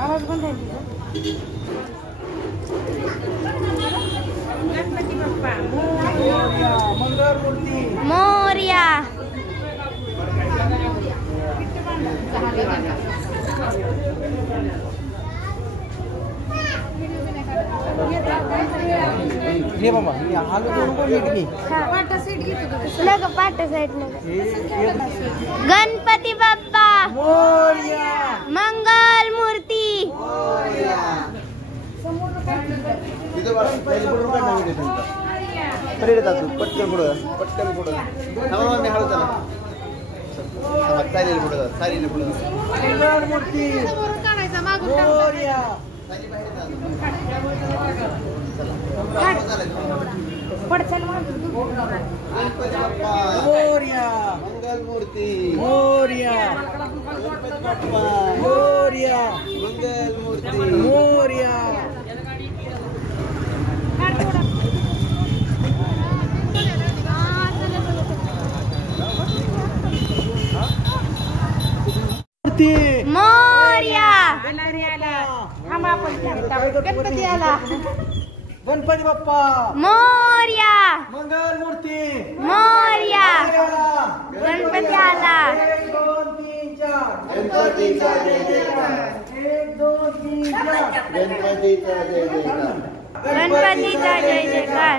आवाज बंद आहे तुझा. गणपती बाप्पा मंगळमूर्ती मोरया. ये बाबा आलू दोन कोण की पाटा साइड घेतो लग पाटा साइड लग. गणपती बाप्पा मोरया. मंगल मूर्ती मोरया. तिथं बघा पहिले पुढून काढ नवीन येतो पहिले जातो पटकन पुढं थांबा मी हळू चला थांबा चालेल पुढं चालेल पुढं. मंगल मूर्ती मोरया. मोरया. मंगल मूर्ती मोरया. गणपती बाप्पा मोरया. मंगल मूर्ती मोरया. मोरया. गणपती आला. गणपती बाप्पा मोरया. मंगल मूर्ती मोरया. गणपती आला. 1 2 3 4 गणपतीचा जय जयकार. 1 2 3 4 गणपतीचा जय जयकार. गणपतीचा जय जयकार.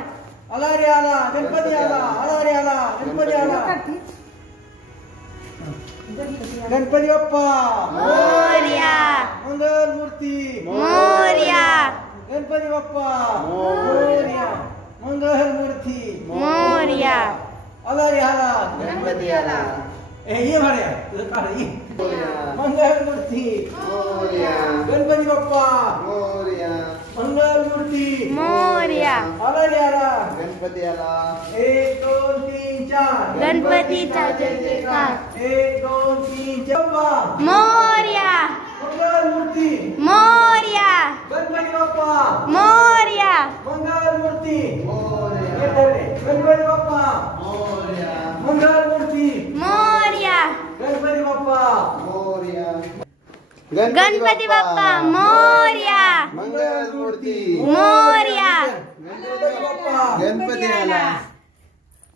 आला रे आला गणपती आला. आला रे आला गणपती आला. गणपती बाप्पा मोरया. मंगल मूर्ती मोरया. गणपती बाप्पा मोरया. मंगल मूर्ती मोरया. आला रे आला गणपती आला. ये भाड्या तुझं काढ ये. मंगल मूर्ती मोरया. गणपती बाप्पा मोरया. मंगल मूर्ती मोरया. आला रे आला. गणपती आला. 1 2 3 4 गणपतीचा जय जयकार. 1 2 3 4 मोरया. मंगल मूर्ती मोरया. गणपती बाप्पा मोरया. मंगल मूर्ती मोरया. गणपती बाप्पा मोरया. मंगल मूर्ती मोरया. गणपती बाप्पा मोरया. गणपती बाप्पा मोरया. मंगल मूर्ती मोरया. गणपती बाप्पा गणपती आला.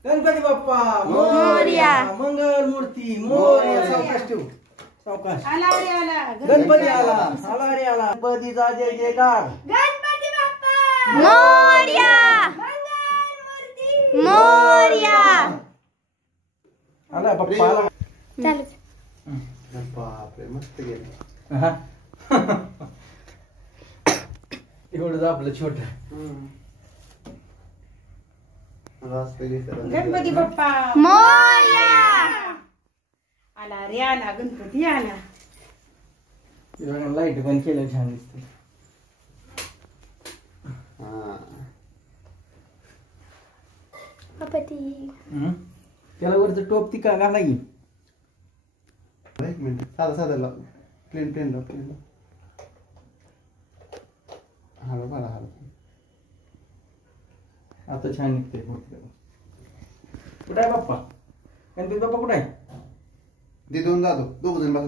गणपती बाप्पा मोरया. मंगल मूर्ती मोरया. सावकाश ठेव सावकाश. गणपती आला. आला रे आला. गणपतीचा जय जयकार. गणपती बाप्पा मोरया. मोरया. आला बाप्पा आला. चालू. बापरे मस्त गेले. एवढंच आपलं छोट. गणपती बाप्पा मोरया. आला रे आला. गणपती आला. लाईट बंद केलं छान दिसते. गणपती. त्याला वरचं टोप ती का घाला की. एक मिनिट साधा साधा लाव. प्लेन प्लेन लाव प्लेन लाव. हळू बघा हळू. आता छान निघते. कुठे आहे बाप्पा? गणपती बाप्पा कुठे आहे? दे दोन जातो दोघ जण बघा.